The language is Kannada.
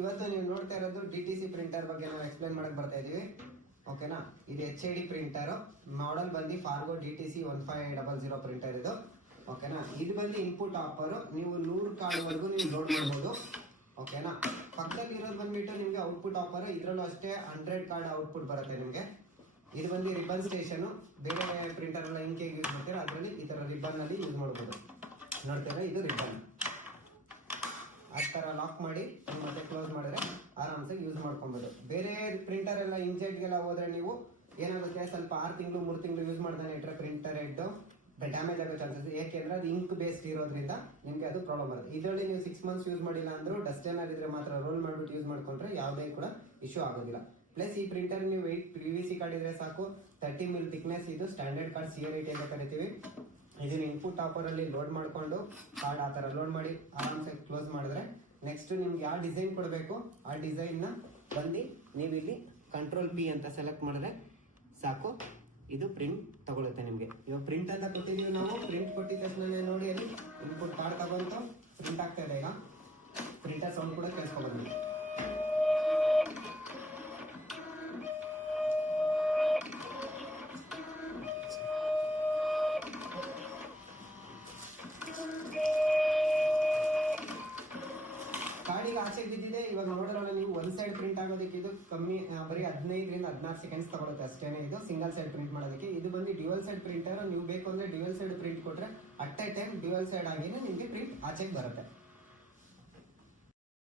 ಇವತ್ತು ನೀವು ನೋಡ್ತಾ ಇರೋದು DTC ಪ್ರಿಂಟರ್ ಬಗ್ಗೆ ನಾವು ಎಕ್ಸ್ಪ್ಲೈನ್ ಮಾಡಕ್ ಬರ್ತಾ ಇದೀವಿ. ಓಕೆನಾ, ಇದು HID ಪ್ರಿಂಟರ್, ಮಾಡೆಲ್ ಬಂದು ಫಾರ್ಗೋ DTC 1500 ಪ್ರಿಂಟರ್ ಇದು. ಓಕೆನಾ, ಇದು ಬಂದು ಇನ್ಪುಟ್ ಆಫರ್, ನೀವು 100 ಕಾರ್ಡ್ ವರೆಗೂ ನೀವು ಲೋಡ್ ಮಾಡಬಹುದು. ಓಕೆನಾ, ಪಕ್ಕದಲ್ಲಿ ಇರೋದು ಬಂದ್ಬಿಟ್ಟು ನಿಮ್ಗೆ ಔಟ್ಪುಟ್ ಆಫರ್, ಇದ್ರಲ್ಲೂ ಅಷ್ಟೇ 100 ಕಾರ್ಡ್ ಔಟ್ಪುಟ್ ಬರುತ್ತೆ ನಿಮ್ಗೆ. ಇದು ಬಂದು ರಿಬನ್ ಸ್ಟೇಷನ್, ಬೇರೆ ಪ್ರಿಂಟರ್ ಎಲ್ಲ ಇಂಕ್ ಯೂಸ್ ಮಾಡ್ತೀರಾ ಅದರಲ್ಲಿ ಈ ತರ ರಿಬನ್ ಅಲ್ಲಿ ಯೂಸ್ ಮಾಡಬಹುದು. ನೋಡ್ತೀರಾ, ಇದು ರಿಬನ್ ಆ ತರ ಲಾಕ್ ಮಾಡಿ ಮತ್ತೆ ಕ್ಲೋಸ್ ಮಾಡಿದ್ರೆ ಆರಾಮ್ಸಾಗಿ ಯೂಸ್ ಮಾಡ್ಕೊಬಹುದು. ಬೇರೆ ಪ್ರಿಂಟರ್ ಎಲ್ಲ ಇಂಜೆಕ್ಟ್ಗೆಲ್ಲ ಹೋದ್ರೆ ನೀವು ಏನಾಗುತ್ತೆ, ಸ್ವಲ್ಪ 6 ತಿಂಗಳು 3 ತಿಂಗಳು ಯೂಸ್ ಮಾಡ್ತಾನೆ ಇಟ್ಟರೆ ಪ್ರಿಂಟರ್ ಹೆಡ್ ಡ್ಯಾಮೇಜ್ ಆಗೋ ಚಾನ್ಸಸ್, ಯಾಕೆಂದ್ರೆ ಅದು ಇಂಕ್ ಬೇಸ್ಡ್ ಇರೋದ್ರಿಂದ ನಿಮ್ಗೆ ಅದು ಪ್ರಾಬ್ಲಮ್ ಬರುತ್ತೆ. ಇದರಲ್ಲಿ ನೀವು 6 ಮಂತ್ಸ್ ಯೂಸ್ ಮಾಡಿಲ್ಲ ಅಂದ್ರೂ ಡಸ್ಟ್ ಏನಾದ್ರು ಇದ್ರೆ ಮಾತ್ರ ರೋಲ್ ಮಾಡ್ಬಿಟ್ಟು ಯೂಸ್ ಮಾಡ್ಕೊಂಡ್ರೆ ಯಾವುದೇ ಕೂಡ ಇಶ್ಯೂ ಆಗೋದಿಲ್ಲ. ಪ್ಲಸ್ ಈ ಪ್ರಿಂಟರ್ ನೀವು 8 PVC ಕಾರ್ಡ್ ಇದ್ರೆ ಸಾಕು, 30 mm ಥಿಕ್ನೆಸ್, ಇದು ಸ್ಟ್ಯಾಂಡರ್ಡ್ ಕಾರ್ಡ್ CR80 ಅಂತ ಕರಿತೀವಿ. ಇದನ್ನ ಇನ್ಪುಟ್ ಆಫರ್ ಅಲ್ಲಿ ಲೋಡ್ ಮಾಡ್ಕೊಂಡು ಕಾರ್ಡ್ ಆ ತರ ಲೋಡ್ ಮಾಡಿ ಆರಾಮ್ಸೆ ಕ್ಲೋಸ್ ಮಾಡಿದ್ರೆ ನೆಕ್ಸ್ಟ್ ನಿಮ್ಗೆ ಯಾವ ಡಿಸೈನ್ ಕೊಡಬೇಕು ಆ ಡಿಸೈನ್ ನ ಬಂದು ನೀವು ಇಲ್ಲಿ Ctrl P ಅಂತ ಸೆಲೆಕ್ಟ್ ಮಾಡಿದ್ರೆ ಸಾಕು, ಇದು ಪ್ರಿಂಟ್ ತಗೊಳುತ್ತೆ ನಿಮ್ಗೆ. ಇವಾಗ ಪ್ರಿಂಟ್ ಅಂತ ಕೊಟ್ಟಿದೀವಿ ನಾವು, ಪ್ರಿಂಟ್ ಕೊಟ್ಟಿದ ತಕ್ಷಣ ನೋಡಿ ಅಲ್ಲಿ ಇನ್ಪುಟ್ ಕಾರ್ಡ್ ತಗೊಂಡು ಪ್ರಿಂಟ್ ಆಗ್ತಾ ಇದೆ. ಈಗ ಪ್ರಿಂಟರ್ ಸೌಂಡ್ ಕೂಡ ಕೇಳಿಸ್ಕೊಬೋದು. ಕಾರ್ಡಿಗೆ ಆಚೆ ಬಿದ್ದಿದೆ. ಇವಾಗ ನೋಡೋಣ ನೀವು ಒಂದ್ ಸೈಡ್ ಪ್ರಿಂಟ್ ಆಗೋದಕ್ಕೆ ಇದು ಕಮ್ಮಿ, ಬರೀ 15 ರಿಂದ 16 ಸೆಕೆಂಡ್ಸ್ ತಗೊಳುತ್ತೆ ಅಷ್ಟೇನೆ. ಇದು ಸಿಂಗಲ್ ಸೈಡ್ ಪ್ರಿಂಟ್ ಮಾಡೋದಕ್ಕೆ. ಇದು ಬಂದು ಡ್ಯುಯಲ್ ಸೈಡ್ ಪ್ರಿಂಟರ್, ನೀವು ಬೇಕು ಅಂದ್ರೆ ಡ್ಯುಯಲ್ ಸೈಡ್ ಪ್ರಿಂಟ್ ಕೊಟ್ರೆ at a time dual side ಆಗಿನೇ ನಿಮ್ಗೆ ಪ್ರಿಂಟ್ ಆಚೆಗೆ ಬರುತ್ತೆ.